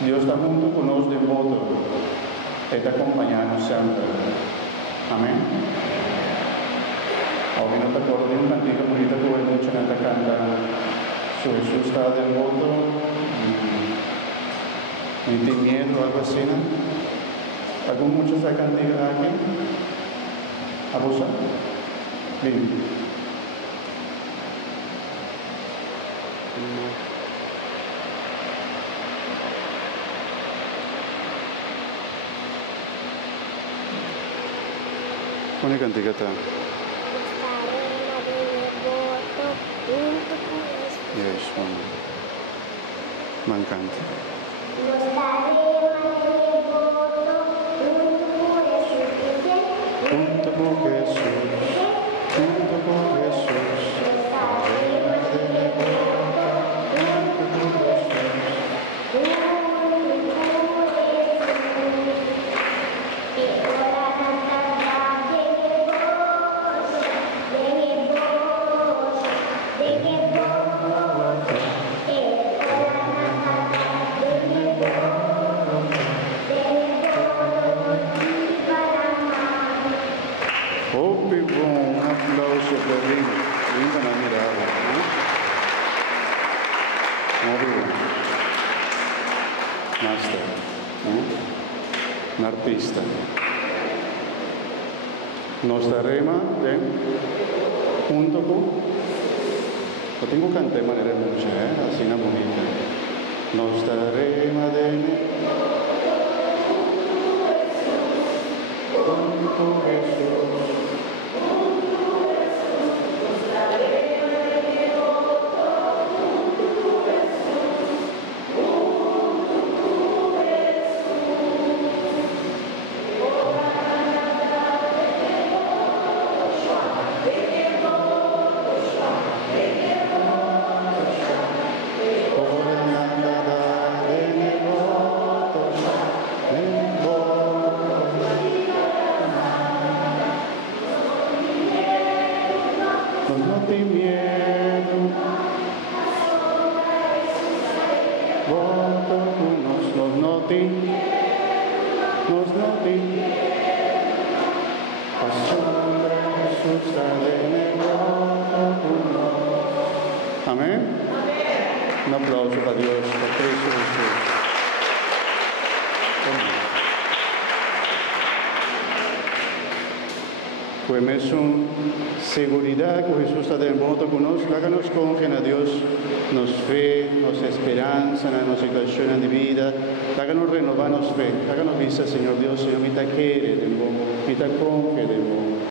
Dios está junto con los devotos, está acompañando siempre. Amén. Ahora no te acuerdo de un cantico que ahorita tuve mucho en esta canta, su Jesús está devoto, ni tiene miedo o algo así, ¿no? ¿Algún muchos de cantico aquí? ¿Abusa? Bien. ¿Cuál cantico está? Yes, me encanta. Junto con Jesús, junto con Jesús, estaremos de devoto, junto con Jesús. Un aplauso per linda la mirada, ¿no? Muy bien. Master, ¿no? Un artista. Nos daremos, ¿ven? Junto con. Lo tengo que cantar de manera mucha, así una bonita. Nos daremos de. Junto Jesús. Amén. Un aplauso para Dios, por Cristo Jesús. Pues es una seguridad que Jesús está de modo con nosotros, háganos confiar a Dios, nos fe, nos esperanza en nuestra situación de vida, háganos renovarnos fe, háganos vista, Señor Dios, Señor, mitad quiere, mitad confía,